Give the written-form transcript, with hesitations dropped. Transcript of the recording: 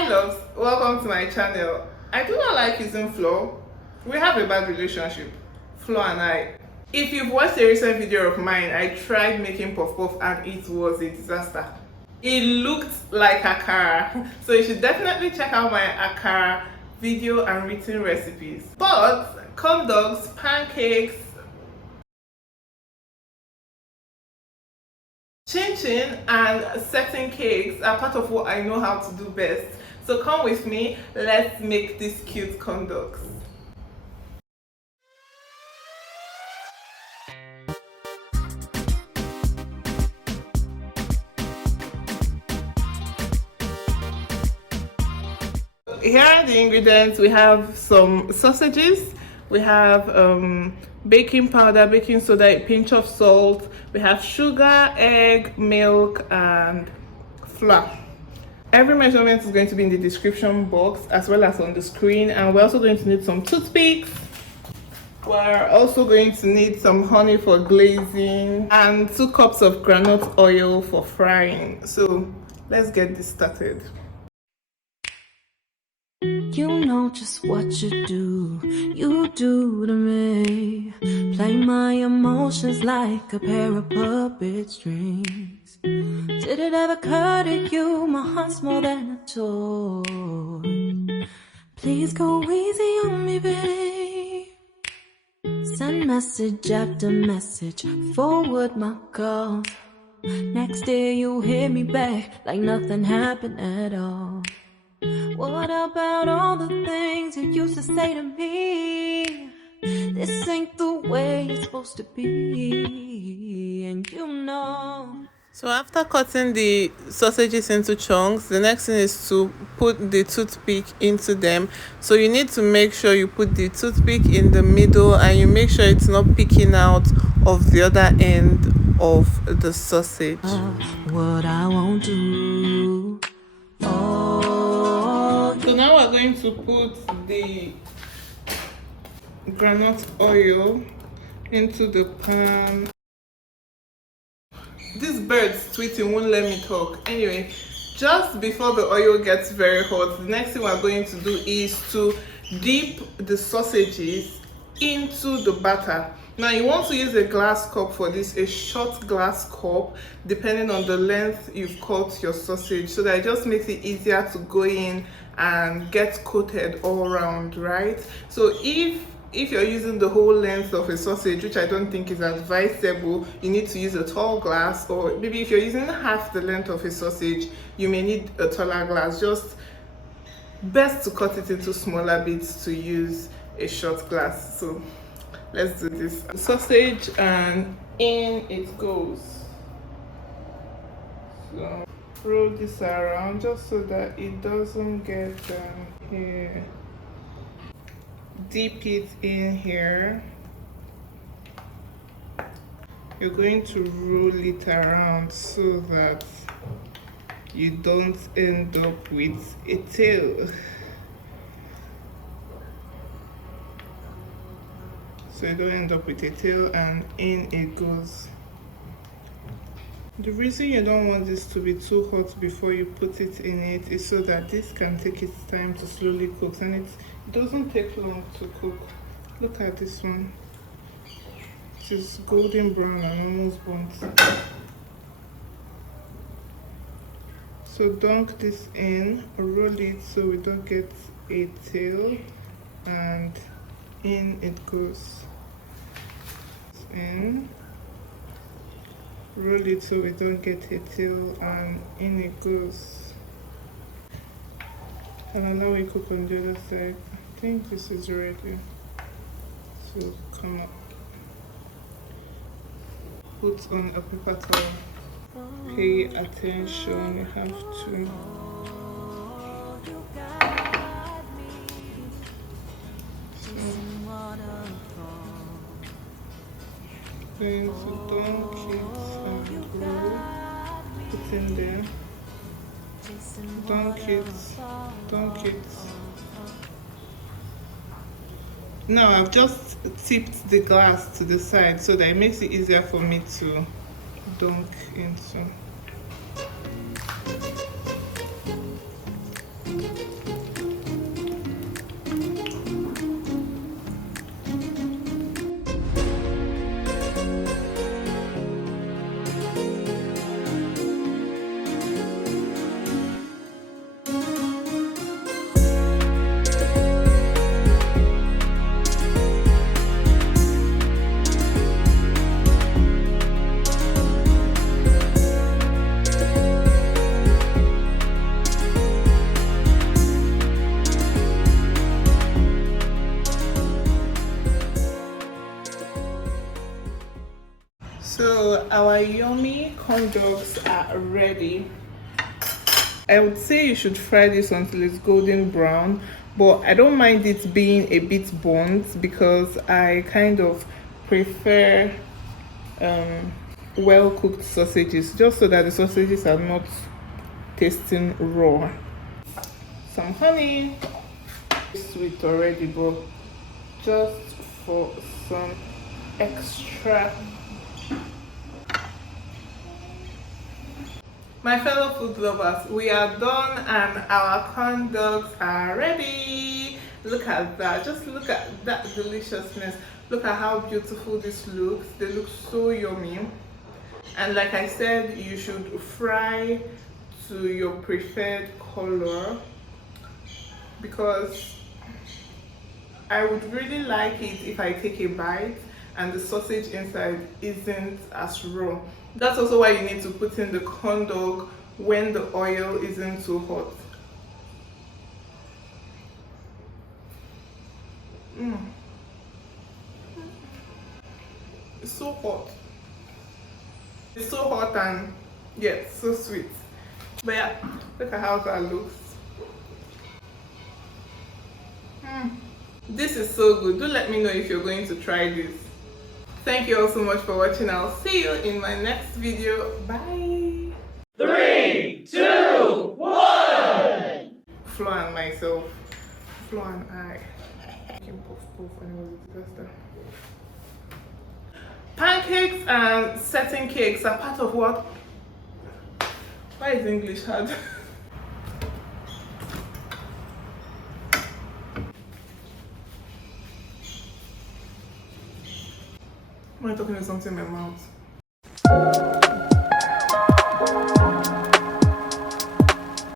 Hi loves, welcome to my channel. I do not like using flour. We have a bad relationship, flour and I. If you've watched a recent video of mine, I tried making puff puff and it was a disaster. It looked like akara, so you should definitely check out my akara video and written recipes. But corn dogs, pancakes, chin chin and setting cakes are part of what I know how to do best. So come with me, let's make these cute corn dogs. Here are the ingredients. We have some sausages, we have baking powder, baking soda, a pinch of salt, we have sugar, egg, milk and flour. Every measurement is going to be in the description box as well as on the screen, and we're also going to need some toothpicks. We're also going to need some honey for glazing and 2 cups of groundnut oil for frying. So let's get this started. You know just what you do to me. Play my emotions like a pair of puppet strings. Did it ever occur to you my heart's more than a toy? Please go easy on me, babe. Send message after message, forward my calls. Next day you hit me back like nothing happened at all. What about all the things you used to say to me? This ain't the way it's supposed to be, and you know. So after cutting the sausages into chunks, the next thing is to put the toothpick into them. So you need to make sure you put the toothpick in the middle and you make sure it's not picking out of the other end of the sausage. What I won't do. So now we're going to put the groundnut oil into the pan. This bird's tweeting, won't let me talk. Anyway, just before the oil gets very hot, the next thing we're going to do is to dip the sausages into the batter. Now you want to use a glass cup for this, a short glass cup, depending on the length you've cut your sausage, so that it just makes it easier to go in and get coated all around, right? So if you're using the whole length of a sausage, which I don't think is advisable, you need to use a tall glass, or maybe if you're using half the length of a sausage, you may need a taller glass. Just best to cut it into smaller bits to use a short glass. So let's do this. Sausage, and in it goes. So roll this around just so that it doesn't get here. Dip it in here. You're going to roll it around so that you don't end up with a tail. So you don't end up with a tail, and in it goes. The reason you don't want this to be too hot before you put it in it is so that this can take its time to slowly cook, and it doesn't take long to cook. Look at this one. It is golden brown and almost burnt. So dunk this in, roll it so we don't get a tail, and in it goes. In, roll it so we don't get a tail, and in it goes. And now we cook on the other side. I think this is ready. So come up. Put on a paper towel. Pay attention, you have to. Going to dunk it and roll. Put in there. Dunk it. Now I've just tipped the glass to the side so that it makes it easier for me to dunk into. our yummy corn dogs are ready. I would say you should fry this until it's golden brown, but I don't mind it being a bit burnt because I kind of prefer well cooked sausages, just so that the sausages are not tasting raw. Some honey. It's sweet already, but just for some extra. My fellow food lovers, we are done and our corn dogs are ready. Look at that. Just look at that deliciousness. Look at how beautiful this looks. They look so yummy. And like I said, you should fry to your preferred color, because I would really like it if I take a bite and the sausage inside isn't as raw. That's also why you need to put in the corn dog when the oil isn't too hot. It's so hot. It's so hot and yeah, it's so sweet. But yeah, look at how that looks. This is so good. Do let me know if you're going to try this. Thank you all so much for watching. I'll see you in my next video. Bye. 3, 2, 1. Flo and myself. Flo and I. Puff puff and it was a disaster. Pancakes and setting cakes are part of what? Why is English hard? Am I talking to something in my mouth?